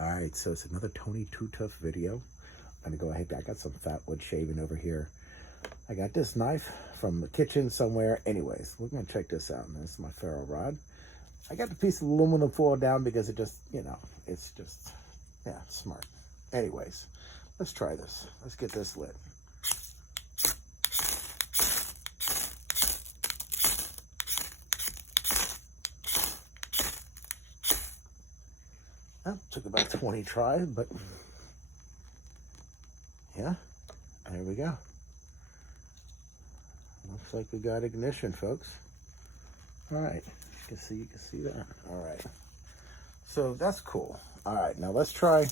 All right, so it's another Tony Too Tough video. I'm gonna go ahead, I got some fat wood shaving over here. I got this knife from the kitchen somewhere. Anyways, we're gonna check this out. This is my ferro rod. I got the piece of aluminum foil down because it just, you know, it's just, yeah, smart. Anyways, let's try this. Let's get this lit. Well, took about 20 tries, but yeah, there we go. Looks like we got ignition, folks. All right, you can see that. All right, so that's cool. All right, now let's try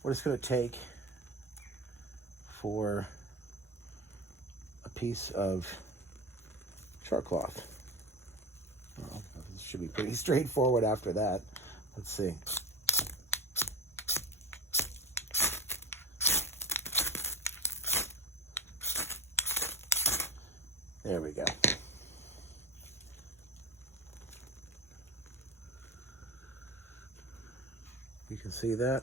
what it's gonna take for a piece of char cloth. Well, this should be pretty straightforward after that. Let's see. There we go. You can see that.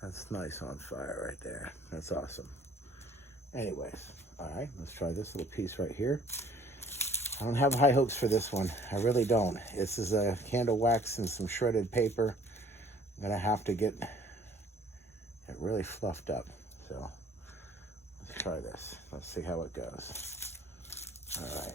That's nice on fire right there. That's awesome. Anyways, all right, let's try this little piece right here. I don't have high hopes for this one. I really don't. This is a candle wax and some shredded paper. I'm gonna have to get it really fluffed up. So let's try this. Let's see how it goes. All right.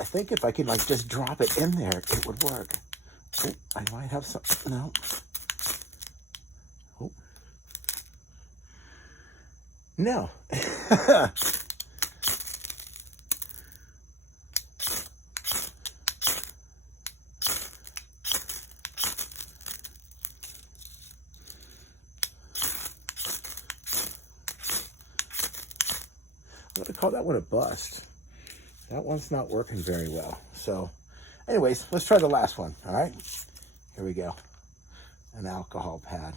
I think if I could like just drop it in there, it would work. Oh, I might have some, no. Oh. No. I'm gonna call that one a bust. That one's not working very well. So anyways, let's try the last one. All right, here we go. An alcohol pad.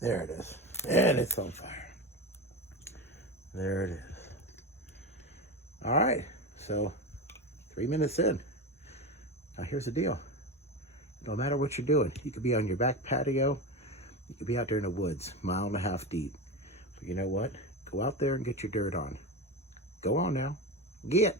There it is. And it's on fire. There it is. All right, so 3 minutes in. Now here's the deal. No matter what you're doing, you could be on your back patio, you could be out there in the woods, 1.5 miles deep. But you know what? Go out there and get your dirt on. Go on now. Get.